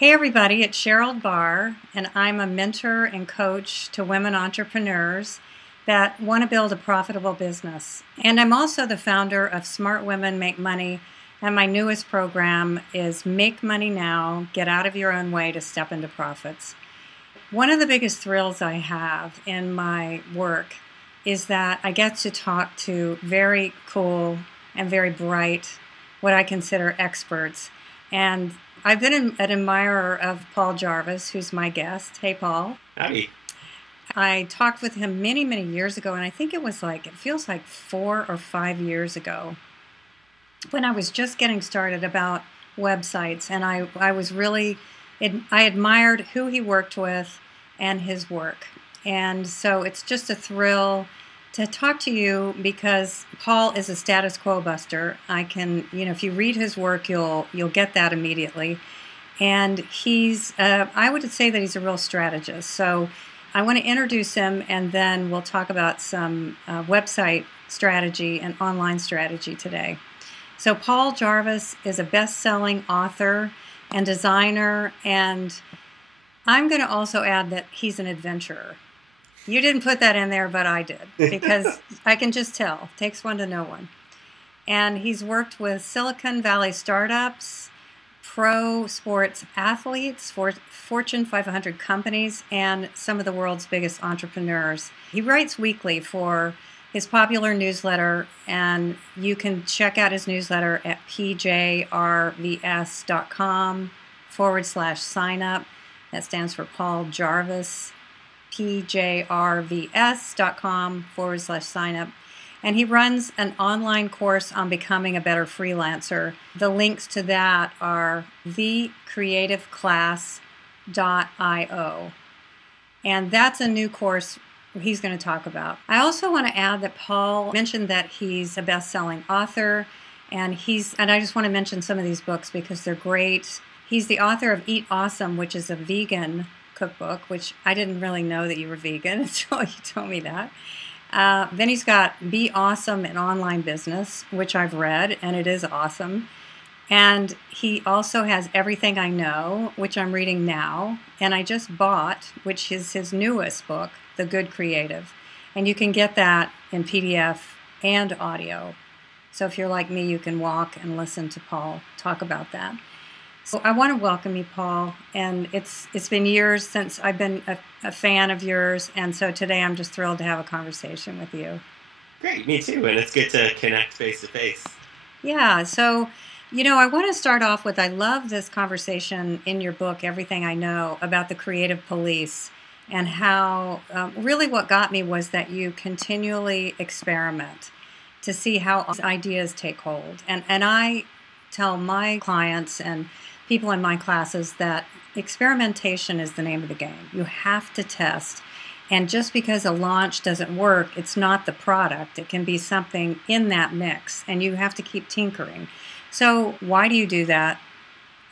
Hey everybody, it's Cheryl Barr, and I'm a mentor and coach to women entrepreneurs that want to build a profitable business. And I'm also the founder of Smart Women Make Money, and my newest program is Make Money Now, Get Out of Your Own Way to Step into Profits. One of the biggest thrills I have in my work is that I get to talk to very cool and very bright, what I consider experts. And I've been an admirer of Paul Jarvis, who's my guest. Hey, Paul. Howdy. I talked with him many, many years ago, and I think it feels like 4 or 5 years ago when I was just getting started about websites. And I was really, I admired who he worked with and his work. And so it's just a thrill to talk to you because Paul is a status quo buster. If you read his work, you'll get that immediately. And I would say that he's a real strategist. So I want to introduce him, and then we'll talk about some website strategy and online strategy today. So Paul Jarvis is a best-selling author and designer, and I'm going to also add that he's an adventurer. You didn't put that in there, but I did, because I can just tell. It takes one to know one. And he's worked with Silicon Valley startups, pro sports athletes, Fortune 500 companies, and some of the world's biggest entrepreneurs. He writes weekly for his popular newsletter, and you can check out his newsletter at pjrvs.com/sign up. That stands for Paul Jarvis. pjrvs.com/sign up. And he runs an online course on becoming a better freelancer. The links to that are thecreativeclass.io. And that's a new course he's going to talk about. I also want to add that Paul mentioned that he's a best-selling author, and I just want to mention some of these books because they're great. He's the author of Eat Awesome, which is a vegan cookbook, which I didn't really know that you were vegan until you told me that. Then he's got Be Awesome in Online Business, which I've read, and it is awesome. And he also has Everything I Know, which I'm reading now, and I just bought, which is his newest book, The Good Creative. And you can get that in PDF and audio. So if you're like me, you can walk and listen to Paul talk about that. So I want to welcome you, Paul, and it's been years since I've been a fan of yours, and so today I'm just thrilled to have a conversation with you. Great, me too, and it's good to connect face to face. Yeah, so, I want to start off with, I love this conversation in your book, Everything I Know, about the creative police, and how really what got me was that you continually experiment to see how ideas take hold. And I tell my clients and people in my classes that experimentation is the name of the game. You have to test. And just because a launch doesn't work, it's not the product. It can be something in that mix, and you have to keep tinkering. So why do you do that?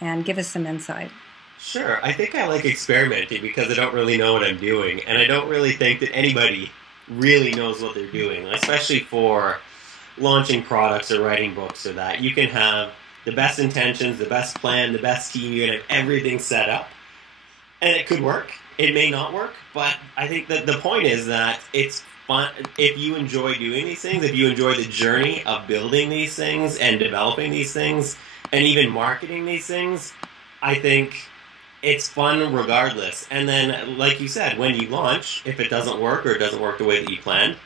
And give us some insight. Sure, I think I like experimenting because I don't really know what I'm doing, and I don't really think that anybody really knows what they're doing, especially for launching products or writing books or that. You can have the best intentions, the best plan, the best team, you can have everything set up. And it could work. It may not work. But I think that the point is that it's fun. If you enjoy doing these things, if you enjoy the journey of building these things and developing these things and even marketing these things, I think it's fun regardless. And then, like you said, when you launch, if it doesn't work or it doesn't work the way that you planned,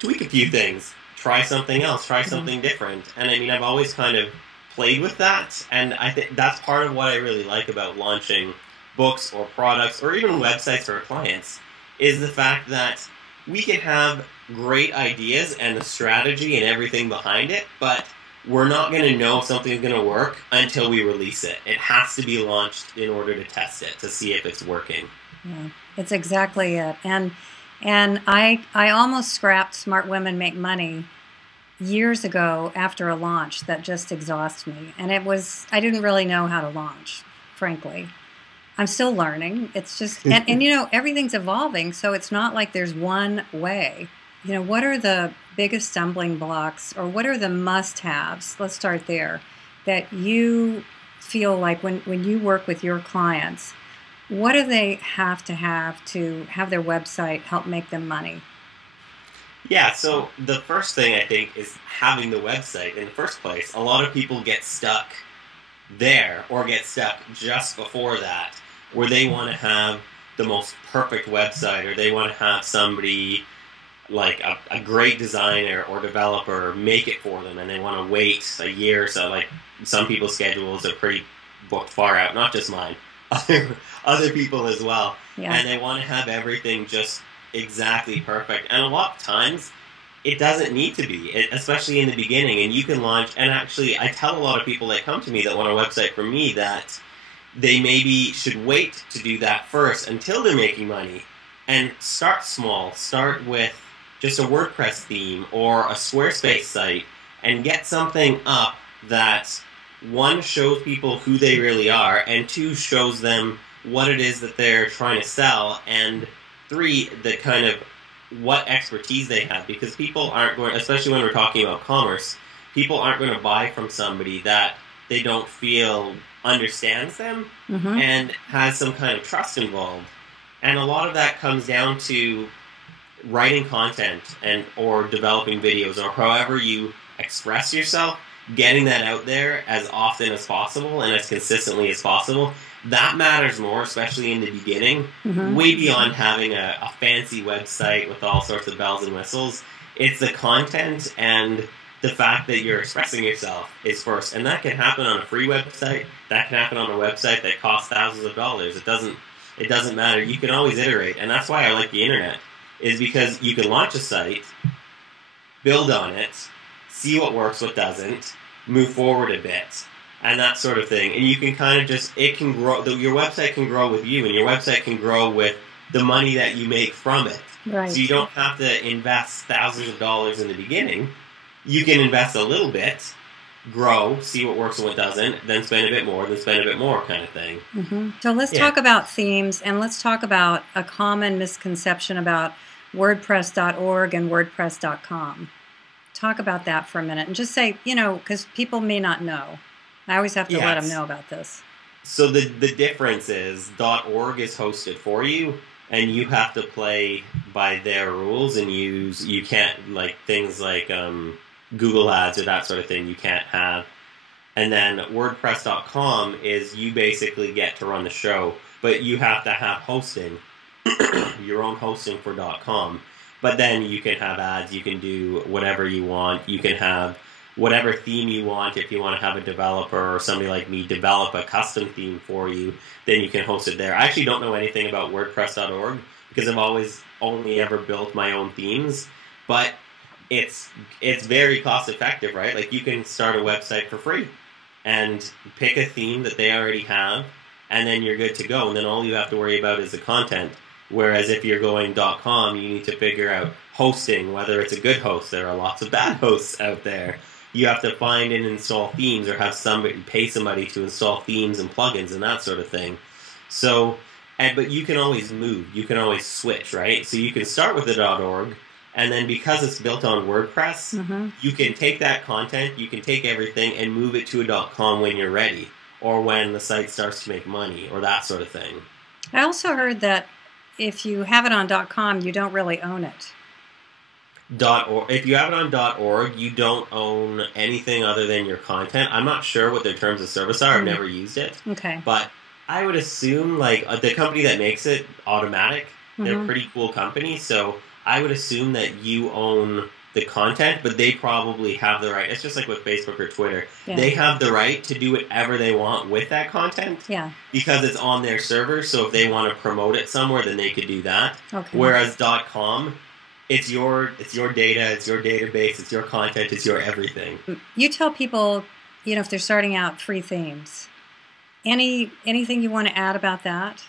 tweak a few things. Try something else. Try something different. And I mean, I've always kind of played with that, and I think that's part of what I really like about launching books or products or even websites for our clients is the fact that we can have great ideas and the strategy and everything behind it, but we're not going to know if something's going to work until we release it. It has to be launched in order to test it, to see if it's working. Yeah, it's exactly it. And I almost scrapped Smart Women Make Money years ago after a launch that just exhausts me. And I didn't really know how to launch, frankly. I'm still learning. It's just, and everything's evolving. So it's not like there's one way. What are the biggest stumbling blocks, or what are the must-haves? Let's start there, that you feel like when you work with your clients, what do they have to have their website help make them money? Yeah, so the first thing I think is having the website in the first place. A lot of people get stuck there or get stuck just before that, where they want to have the most perfect website, or they want to have somebody like a great designer or developer make it for them, and they want to wait a year or so. Like some people's schedules are pretty booked far out, not just mine, other people as well, Yeah. and they want to have everything just exactly perfect. And a lot of times, it doesn't need to be, especially in the beginning. And you can launch. And actually, I tell a lot of people that come to me that want a website from me that they maybe should wait to do that first until they're making money, and start small. Start with just a WordPress theme or a Squarespace site, and get something up that, one, shows people who they really are, and two, shows them what it is that they're trying to sell, and three, the kind of what expertise they have. Because people aren't going, especially when we're talking about commerce, people aren't going to buy from somebody that they don't feel understands them and has some kind of trust involved. And a lot of that comes down to writing content and or developing videos, or however you express yourself, getting that out there as often as possible and as consistently as possible. That matters more, especially in the beginning, way beyond having a fancy website with all sorts of bells and whistles. It's the content and the fact that you're expressing yourself is first. And that can happen on a free website. That can happen on a website that costs thousands of dollars. It doesn't matter. You can always iterate. And that's why I like the internet, is because you can launch a site, build on it, see what works, what doesn't, move forward a bit, and that sort of thing. And you can kind of just, it can grow, your website can grow with you, and your website can grow with the money that you make from it. Right. So you don't have to invest thousands of dollars in the beginning. You can invest a little bit, grow, see what works and what doesn't, then spend a bit more, then spend a bit more, kind of thing. So let's talk about themes, and let's talk about a common misconception about WordPress.org and WordPress.com. Talk about that for a minute and just say, because people may not know. I always have to let them know about this. So the difference is .org is hosted for you, and you have to play by their rules and you can't, like, things like Google Ads or that sort of thing you can't have. And then WordPress.com is you basically get to run the show, but you have to have hosting, your own hosting for .com. But then you can have ads, you can do whatever you want, you can have whatever theme you want. If you want to have a developer or somebody like me develop a custom theme for you, then you can host it there. I actually don't know anything about WordPress.org because I've always only ever built my own themes, but it's very cost effective, right? Like, you can start a website for free and pick a theme that they already have, and then you're good to go. And then all you have to worry about is the content. Whereas if you're going .com, you need to figure out hosting, whether it's a good host. There are lots of bad hosts out there. You have to find and install themes, or have somebody pay somebody to install themes and plugins and that sort of thing. So, but you can always move. You can always switch, right? So you can start with the .org, and then because it's built on WordPress, you can take that content, you can take everything and move it to a .com when you're ready, or when the site starts to make money, or that sort of thing. I also heard that if you have it on .com, you don't really own it. If you have it on .org, you don't own anything other than your content. I'm not sure what their terms of service are. I've never used it. Okay. But I would assume, like, the company that makes it, Automatic, they're a pretty cool company, so I would assume that you own the content, but they probably have the right. It's just like with Facebook or Twitter. Yeah. They have the right to do whatever they want with that content, because it's on their server. So if they want to promote it somewhere, then they could do that. Okay. Whereas .com, it's your data, it's your database, it's your content, it's your everything. You tell people, if they're starting out, free themes. Anything you want to add about that?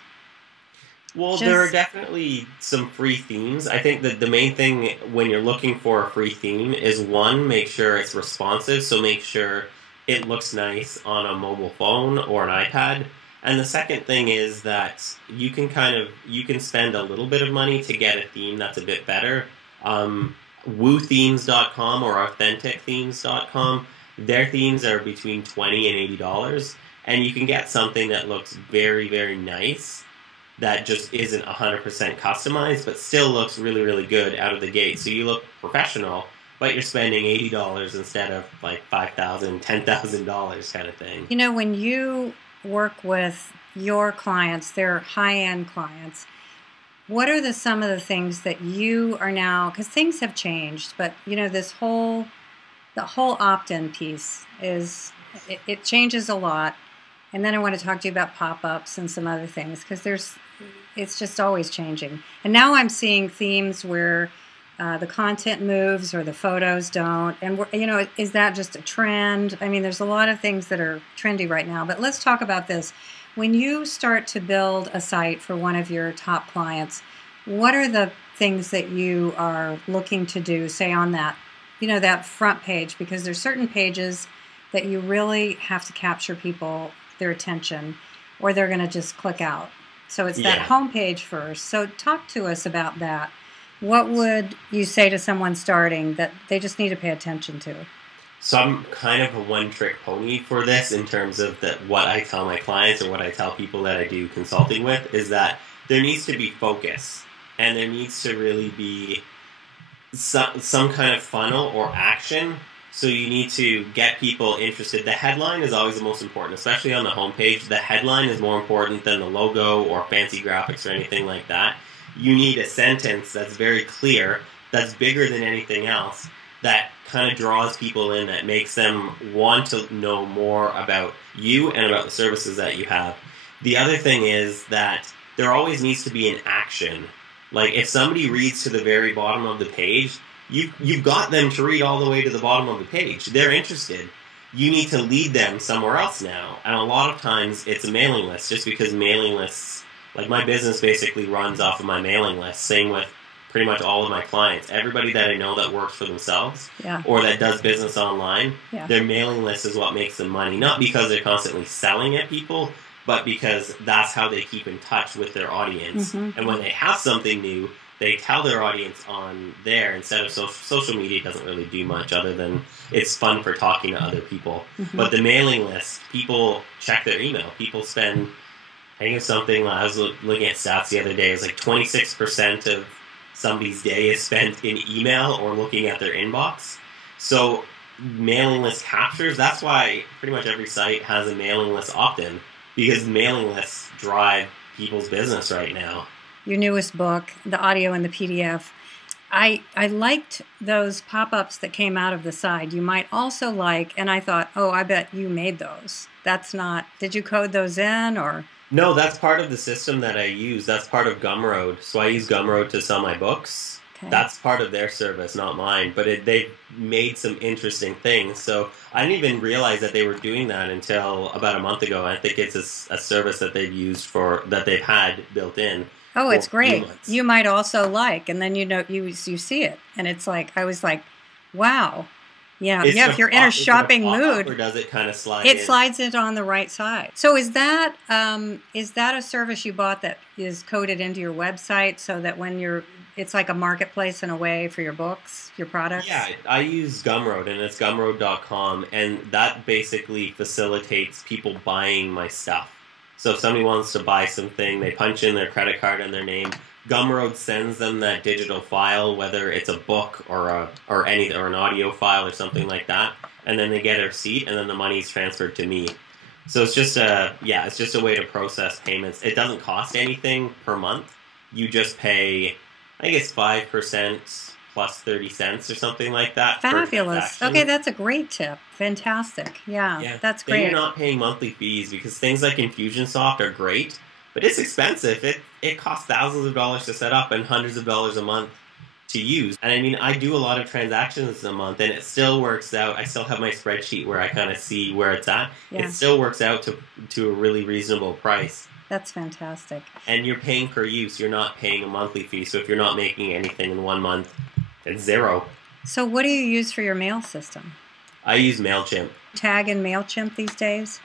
Well, there are definitely some free themes. I think that the main thing when you're looking for a free theme is, one, make sure it's responsive. So make sure it looks nice on a mobile phone or an iPad. And the second thing is that you can spend a little bit of money to get a theme that's a bit better. WooThemes.com or AuthenticThemes.com, their themes are between $20 and $80. And you can get something that looks very, very nice that just isn't 100% customized, but still looks really, really good out of the gate. So you look professional, but you're spending $80 instead of like $5,000, $10,000 kind of thing. You know, when you work with your clients, they're high-end clients, what are some of the things that you are now, because things have changed, but you know, the whole opt-in piece it changes a lot. And then I want to talk to you about pop-ups and some other things, because it's just always changing. And now I'm seeing themes where the content moves or the photos don't. And, you know, is that just a trend? I mean, there's a lot of things that are trendy right now. But let's talk about this. When you start to build a site for one of your top clients, what are the things that you are looking to do, say on that, you know, that front page? Because there's certain pages that you really have to capture their attention, or they're going to just click out. So it's that home page first. So talk to us about that. What would you say to someone starting that they just need to pay attention to? So I'm kind of a one-trick pony for this in terms of what I tell my clients or what I tell people that I do consulting with, is that there needs to be focus, and there needs to really be some kind of funnel or action. So you need to get people interested. The headline is always the most important, especially on the homepage. The headline is more important than the logo or fancy graphics or anything like that. You need a sentence that's very clear, that's bigger than anything else, that kind of draws people in, that makes them want to know more about you and about the services that you have. The other thing is that there always needs to be an action. Like if somebody reads to the very bottom of the page, you've got them to read all the way to the bottom of the page. They're interested. You need to lead them somewhere else now. And a lot of times it's a mailing list, just because mailing lists, like my business basically runs off of my mailing list. Same with pretty much all of my clients. Everybody that I know that works for themselves or that does business online, their mailing list is what makes them money. Not because they're constantly selling at people, but because that's how they keep in touch with their audience. And when they have something new, they tell their audience on there instead of social media. Doesn't really do much other than it's fun for talking to other people. But the mailing list, people check their email. People spend, I think it's something, I was looking at stats the other day, it was like 26% of somebody's day is spent in email or looking at their inbox. So mailing list captures, that's why pretty much every site has a mailing list opt-in, because mailing lists drive people's business right now. Your newest book, the audio and the PDF. I liked those pop-ups that came out of the side. You might also like, and I thought, oh, I bet you made those. That's not, did you code those in or? No, that's part of the system that I use. That's part of Gumroad. So I use Gumroad to sell my books. Okay. That's part of their service, not mine. But they made some interesting things. So I didn't even realize that they were doing that until about a month ago. I think it's a service that they've used that they've had built in. Oh, it's great. You might also like, and then you see it, and it's like, I was like, wow. Yeah, if you're in a shopping mood, or does it kind of slide in? It slides it on the right side. So is that a service you bought that is coded into your website so that when it's like a marketplace in a way for your books, your products? Yeah, I use Gumroad, and it's gumroad.com, and that basically facilitates people buying my stuff. So if somebody wants to buy something, they punch in their credit card and their name. Gumroad sends them that digital file, whether it's a book or an audio file or something like that, and then they get a receipt, and then the money's transferred to me. So it's just a way to process payments. It doesn't cost anything per month. You just pay, I think it's 5% plus 30 cents or something like that. Fabulous. Okay, that's a great tip. Fantastic. Yeah, that's great. Then you're not paying monthly fees, because things like Infusionsoft are great, but it's expensive. It costs thousands of dollars to set up and hundreds of dollars a month to use. And I mean, I do a lot of transactions a month, and it still works out. I still have my spreadsheet where I kind of see where it's at. Yeah. It still works out to a really reasonable price. That's fantastic. And you're paying per use. You're not paying a monthly fee. So if you're not making anything in 1 month, it's zero. So what do you use for your mail system? I use MailChimp. Tag in MailChimp these days?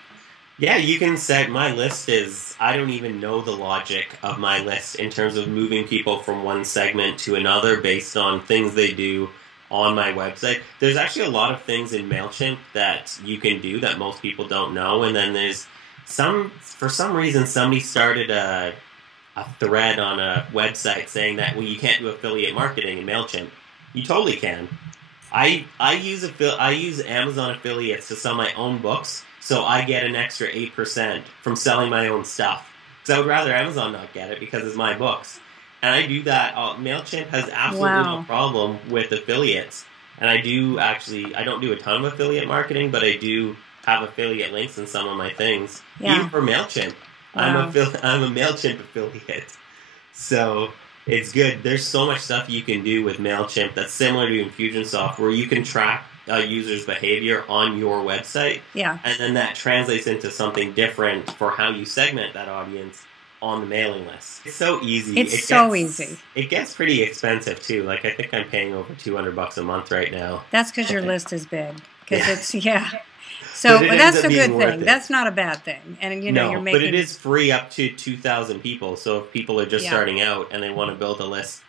Yeah, you can set, my list is, I don't even know the logic of my list in terms of moving people from one segment to another based on things they do on my website. There's actually a lot of things in MailChimp that you can do that most people don't know, and then there's For some reason, somebody started a thread on a website saying that, well, you can't do affiliate marketing in MailChimp. You totally can. I use Amazon affiliates to sell my own books, so I get an extra 8% from selling my own stuff. So I would rather Amazon not get it because it's my books. And I do that. MailChimp has absolutely no Wow. problem with affiliates. And I don't do a ton of affiliate marketing, but I do have affiliate links in some of my things. Yeah. Even for MailChimp. Wow. I'm a MailChimp affiliate. So it's good. There's so much stuff you can do with MailChimp that's similar to Infusionsoft, where you can track a user's behavior on your website. Yeah. And then that translates into something different for how you segment that audience on the mailing list. It's so easy. It's so easy. It gets pretty expensive too. Like, I think I'm paying over $200 a month right now. That's because your list is big. Because Yeah. it's, yeah. So But it but ends that's up a being good worth thing. it. That's not a bad thing. And, you know, No, you're making... but it is free up to 2,000 people. So if people are just Yeah. starting out and they want to build a list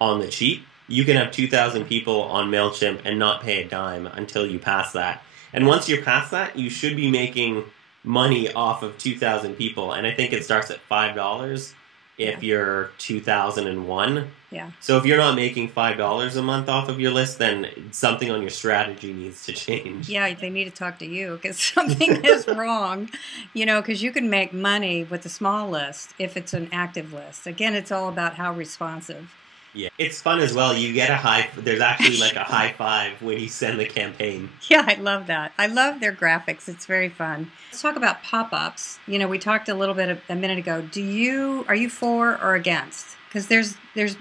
on the cheap, you can have 2,000 people on MailChimp and not pay a dime until you pass that. And once you're past that, you should be making money off of 2,000 people. And I think it starts at $5 if you're 2,001. Yeah. So if you're not making $5 a month off of your list, then something on your strategy needs to change. Yeah, they need to talk to you because something is wrong, you know, because you can make money with a small list if it's an active list. Again, it's all about how responsive. Yeah, it's fun as well. You get there's actually like a high five when you send the campaign. Yeah, I love that. I love their graphics. It's very fun. Let's talk about pop-ups. You know, we talked a little bit a minute ago. Are you for or against? Because there's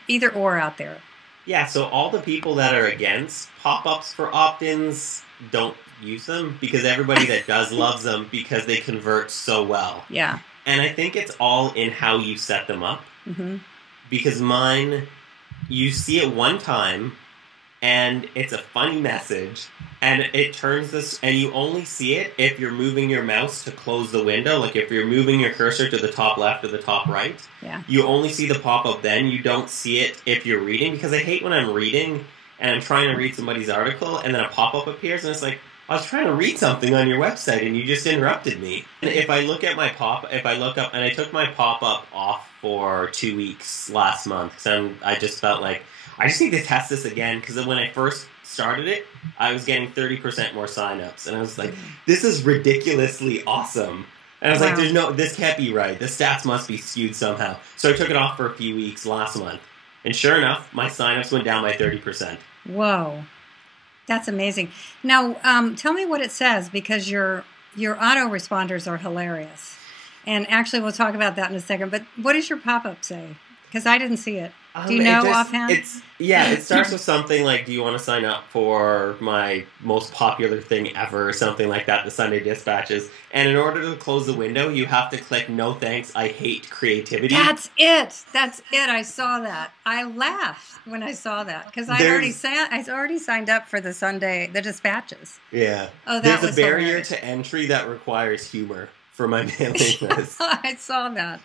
either or out there. Yeah, so all the people that are against pop-ups for opt-ins don't use them because everybody that does loves them because they convert so well. Yeah. And I think it's all in how you set them up. Mm-hmm. Because mine, you see it one time, and it's a funny message, and it turns this, and you only see it if you're moving your mouse to close the window, like if you're moving your cursor to the top left or the top right. Yeah. You only see the pop-up then, you don't see it if you're reading, because I hate when I'm reading, and I'm trying to read somebody's article, and then a pop-up appears, and it's like, I was trying to read something on your website, and you just interrupted me. And if I look up, and I took my pop-up off for 2 weeks last month, because I just felt like, I just need to test this again, because when I first started it, I was getting 30% more signups, and I was like, this is ridiculously awesome. And I was like, this can't be right. The stats must be skewed somehow. So I took it off for a few weeks last month, and sure enough, my signups went down by 30%. Whoa. That's amazing. Now, tell me what it says, because your autoresponders are hilarious. And actually, we'll talk about that in a second. But what does your pop-up say? Because I didn't see it. Do you know offhand? It starts with something like, do you want to sign up for my most popular thing ever, or something like that, the Sunday Dispatches. And in order to close the window, you have to click no thanks, I hate creativity. That's it. I saw that. I laughed when I saw that because I already signed up for the Dispatches. Yeah. Oh, There's a barrier to entry that requires humor for my mailing list. I saw that.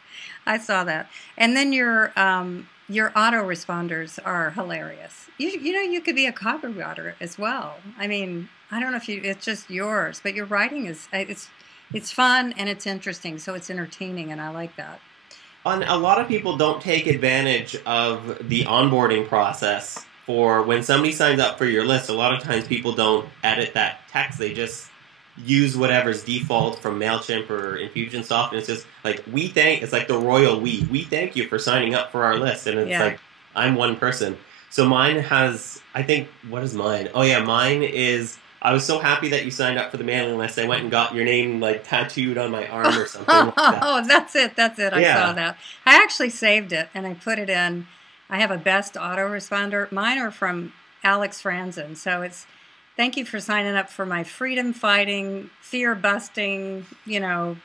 And then your autoresponders are hilarious. You know, you could be a copywriter as well. I mean, I don't know if it's just yours, but your writing it's fun and it's interesting, so it's entertaining, and I like that. And a lot of people don't take advantage of the onboarding process for when somebody signs up for your list. A lot of times people don't edit that text. They just use whatever's default from MailChimp or Infusionsoft, and it's just like, it's like the royal we thank you for signing up for our list, and it's like, I'm one person. So mine has, I think, what is mine? Oh yeah, mine is, I was so happy that you signed up for the mailing list, I went and got your name like tattooed on my arm or something like that. Oh, that's it, I saw that. I actually saved it, and I put it in, I have a best autoresponder. Mine are from Alex Franzen, so it's, thank you for signing up for my freedom fighting, fear busting, you know,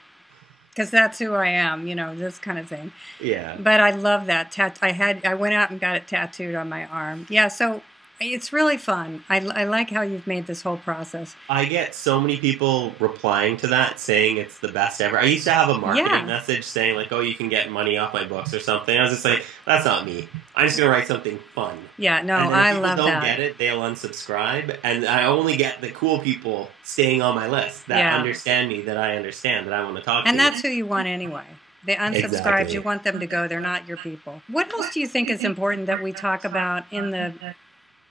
because that's who I am, you know, this kind of thing. Yeah. But I love that. I went out and got it tattooed on my arm. Yeah, so It's really fun. I like how you've made this whole process. I get so many people replying to that saying it's the best ever. I used to have a marketing Yeah. message saying like, "Oh, you can get money off my books or something." I was just like, "That's not me. I'm just gonna write something fun." Yeah, no, And then if I people love don't that. get it, they'll unsubscribe, and I only get the cool people staying on my list that Yeah. understand me, that I understand, that I want to talk And to. that's who you want anyway. The unsubscribed, you Exactly. want them to go. They're not your people. What else do you think is important that we talk about in the,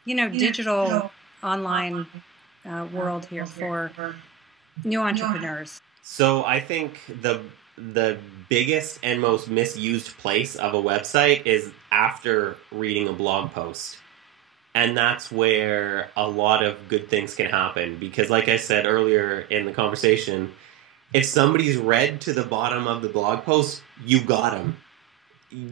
digital online world here for new entrepreneurs? So I think the biggest and most misused place of a website is after reading a blog post. And that's where a lot of good things can happen because like I said earlier in the conversation, if somebody's read to the bottom of the blog post, you got them.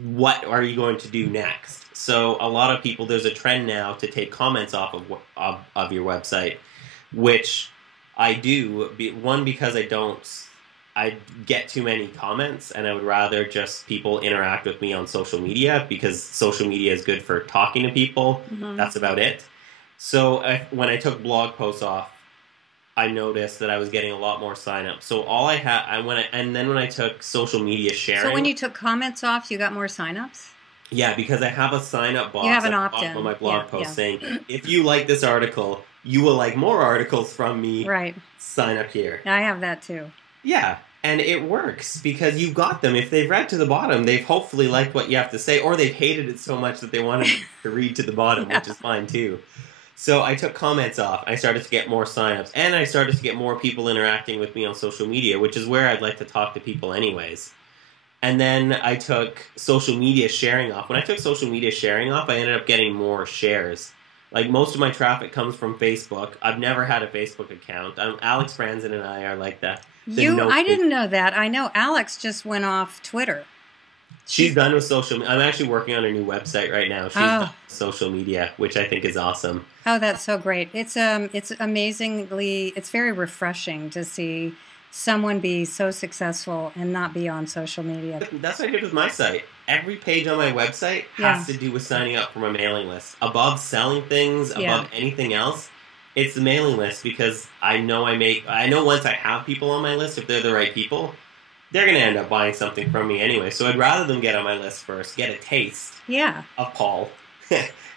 What are you going to do next? So a lot of people, there's a trend now to take comments off of your website, which I do. One, because I get too many comments, and I would rather just people interact with me on social media because social media is good for talking to people. Mm-hmm. That's about it. So when I took blog posts off, I noticed that I was getting a lot more signups. So all I had, and then when I took social media sharing. So when you took comments off, you got more signups? Yeah, because I have a sign up box You have an at the bottom opt-in. of my blog post Yeah. saying, if you like this article, you will like more articles from me. Right. Sign up here. I have that too. Yeah, and it works because you've got them. If they've read to the bottom, they've hopefully liked what you have to say, or they've hated it so much that they wanted to read to the bottom, Yeah. which is fine too. So I took comments off. I started to get more signups, and I started to get more people interacting with me on social media, which is where I'd like to talk to people anyways. And then I took social media sharing off. When I took social media sharing off, I ended up getting more shares. Like most of my traffic comes from Facebook. I've never had a Facebook account. Alex Franzen and I are like that. I didn't know that. I know Alex just went off Twitter. She's done with social media. I'm actually working on a new website right now. She's done with social media, which I think is awesome. Oh, that's so great. It's amazingly, it's very refreshing to see someone be so successful and not be on social media. That's what I did with my site. Every page on my website has to do with signing up for my mailing list. Above selling things, above anything else, it's the mailing list because I know once I have people on my list, if they're the right people, they're going to end up buying something from me anyway. So I'd rather them get on my list first, get a taste of Paul,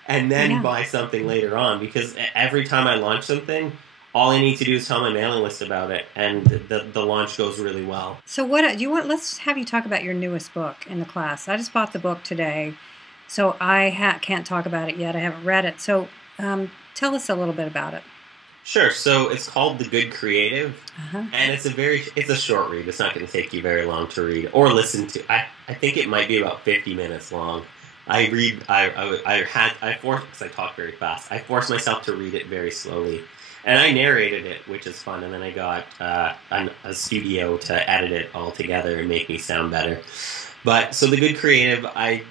and then buy something later on. Because every time I launch something, all I need to do is tell my mailing list about it, and the launch goes really well. So let's have you talk about your newest book in the class. I just bought the book today, so I can't talk about it yet. I haven't read it. So tell us a little bit about it. Sure. So it's called The Good Creative, and it's a short read. It's not going to take you very long to read or listen to. I think it might be about 50 minutes long. Because I talk very fast. I forced myself to read it very slowly, and I narrated it, which is fun. And then I got a studio to edit it all together and make me sound better. But so The Good Creative, it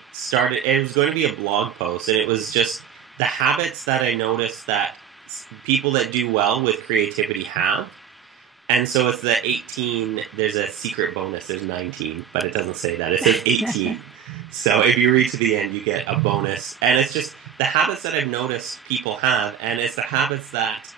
was going to be a blog post, and it was just the habits that I noticed that people that do well with creativity have. And so it's the 18, there's a secret bonus, there's 19, but it doesn't say that, it says 18. So if you read to the end, you get a bonus. And it's just the habits that I've noticed people have, and it's the habits that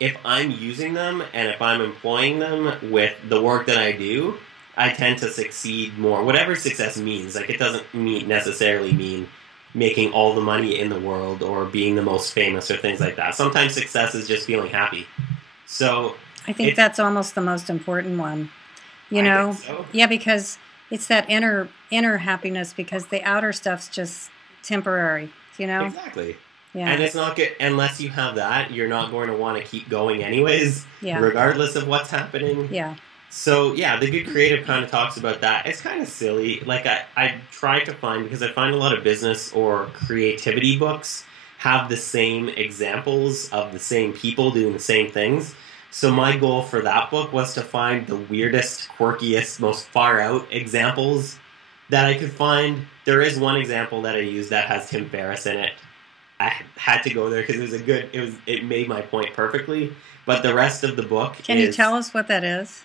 if I'm using them and if I'm employing them with the work that I do, I tend to succeed more. Whatever success means, like it doesn't necessarily mean making all the money in the world or being the most famous or things like that. Sometimes success is just feeling happy. So I think that's almost the most important one. I think so. Yeah, because it's that inner happiness, because the outer stuff's just temporary, Exactly. Yeah. And it's not good unless you have that. You're not going to want to keep going anyways, regardless of what's happening. Yeah. So, The Good Creative kind of talks about that. It's kind of silly. Like, I try to find, because I find a lot of business or creativity books have the same examples of the same people doing the same things. So my goal for that book was to find the weirdest, quirkiest, most far-out examples that I could find. There is one example that I use that has Tim Ferriss in it. I had to go there because it made my point perfectly. But the rest of the book Can you tell us what that is?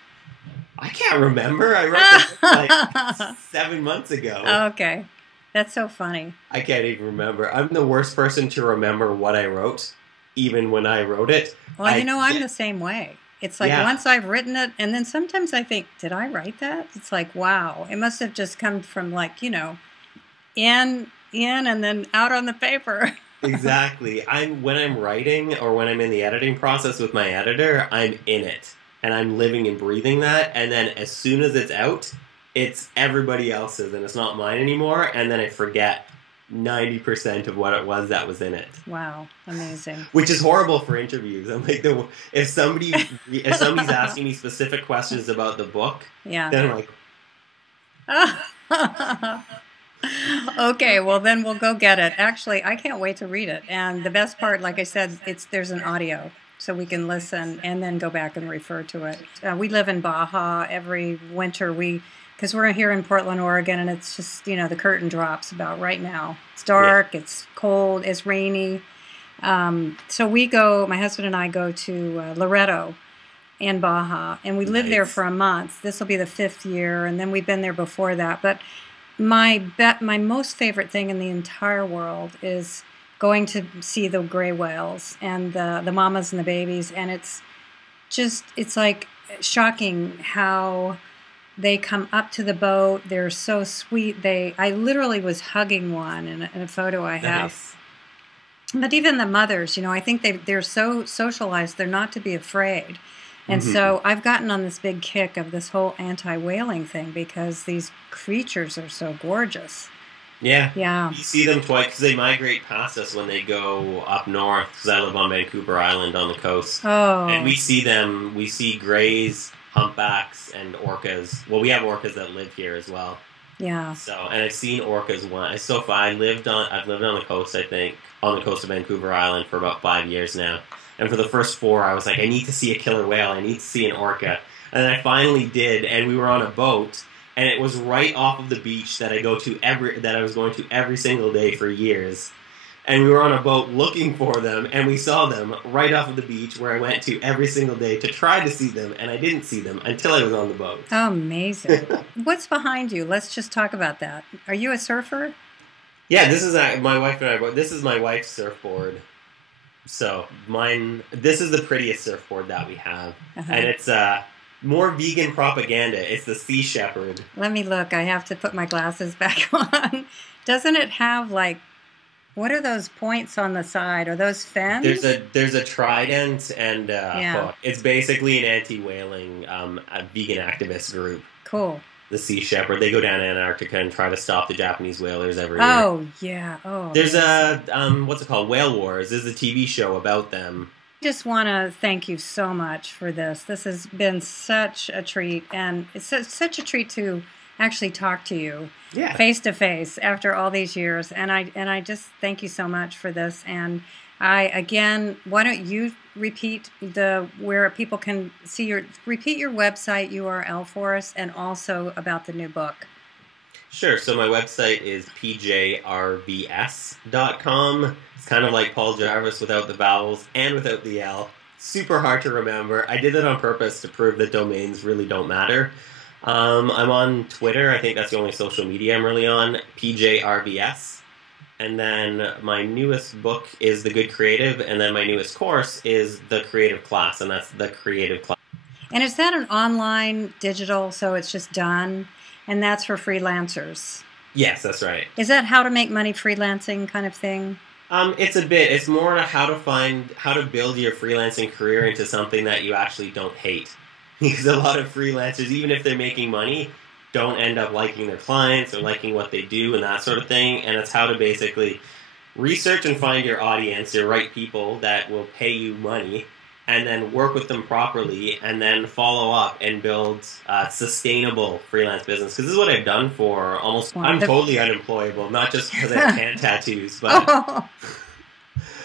I can't remember. I wrote the book like 7 months ago. Oh, okay. That's so funny. I can't even remember. I'm the worst person to remember what I wrote, even when I wrote it. Well, I'm the same way. It's like Yeah, once I've written it, and then sometimes I think, did I write that? It's like, wow, it must have just come from like, in, and then out on the paper. exactly. When I'm writing or when I'm in the editing process with my editor, I'm in it and I'm living and breathing that. And then as soon as it's out, it's everybody else's and it's not mine anymore. And then I forget 90% of what it was that was in it. Wow, amazing. Which is horrible for interviews. I'm like, if somebody's asking me specific questions about the book, Yeah. then I'm like, Okay, well then we'll go get it. Actually, I can't wait to read it. And the best part, like I said, there's an audio, so we can listen and then go back and refer to it. We live in Baja every winter. Because we're here in Portland, Oregon, and it's just the curtain drops about right now. It's dark, It's cold, it's rainy. So my husband and I go to Loreto in Baja, and we live there for a month. This will be the 5th year, and then we've been there before that. But my most favorite thing in the entire world is going to see the gray whales and the mamas and the babies, and it's like shocking how they come up to the boat. They're so sweet. I literally was hugging one in a photo I have. nice. But even the mothers, I think they're so socialized, they're not to be afraid. And so I've gotten on this big kick of this whole anti-whaling thing because these creatures are so gorgeous. Yeah. Yeah. You see them twice because they migrate past us when they go up north because I live on Vancouver Island on the coast. Oh. And we see them. We see grays, humpbacks, and orcas. Well, we have orcas that live here as well. Yeah. So, and I've seen orcas once. I've lived on the coast, I think, on the coast of Vancouver Island for about 5 years now. And for the first 4, I was like, I need to see a killer whale. I need to see an orca. And I finally did, and we were on a boat, and it was right off of the beach that I was going to every single day for years. And we were on a boat looking for them, and we saw them right off of the beach where I went to every single day to try to see them, and I didn't see them until I was on the boat. Oh, amazing. What's behind you? Let's just talk about that. Are you a surfer? Yeah, this is my wife and I. This is my wife's surfboard. So this is the prettiest surfboard that we have, and it's more vegan propaganda. It's the Sea Shepherd. Let me look. I have to put my glasses back on. Doesn't it have what are those points on the side? Are those fins? There's a trident and hook. It's basically an anti-whaling a vegan activist group. Cool. The Sea Shepherd. They go down to Antarctica and try to stop the Japanese whalers every year. Oh, yeah. Oh. There's what's it called? Whale Wars. There's a TV show about them. I just want to thank you so much for this. This has been such a treat, and it's such a treat to actually talk to you face to face after all these years. And I just thank you so much for this. And why don't you repeat where people can see repeat your website URL for us, and also about the new book. Sure. So my website is pjrvs.com. It's kind of like Paul Jarvis without the vowels and without the L. Super hard to remember. I did it on purpose to prove that domains really don't matter. I'm on Twitter. I think that's the only social media I'm really on. pjrvs. And then my newest book is The Good Creative, and then my newest course is The Creative Class, and that's The Creative Class. And is that an online digital, so it's just done, and that's for freelancers? Yes, that's right. Is that how to make money freelancing kind of thing? It's a bit. It's more how to build your freelancing career into something that you actually don't hate. Because a lot of freelancers, even if they're making money, don't end up liking their clients or liking what they do and that sort of thing. And it's how to basically research and find your audience, your right people that will pay you money, and then work with them properly, and then follow up and build sustainable freelance business. Because this is what I've done for almost... I'm totally unemployable, not just because I have hand tattoos, but...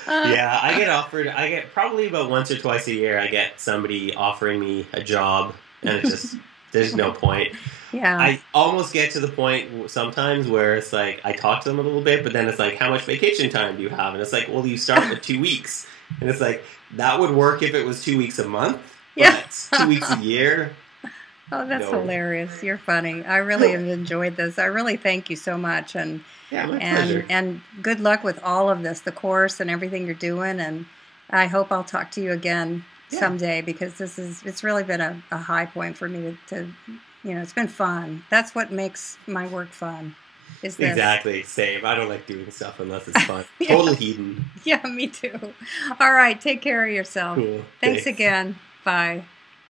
Yeah, I get probably about once or twice a year, I get somebody offering me a job, and it's just... There's no point. Yeah. I almost get to the point sometimes where it's like, I talk to them a little bit, but then it's like, how much vacation time do you have? And it's like, well, you start with 2 weeks. And it's like, that would work if it was 2 weeks a month. Yeah. But 2 weeks a year. Oh, that's No. hilarious. You're funny. I really have enjoyed this. I really thank you so much, and Yeah, my and pleasure. and good luck with all of this, the course and everything you're doing. And I hope I'll talk to you again Yeah, someday because it's really been a high point for me it's been fun. That's what makes my work fun. Is this? exactly. Same. I don't like doing stuff unless it's fun. Yeah, Total heathen. yeah, me too. All right, take care of yourself. Cool. Thanks Thanks. again. Bye.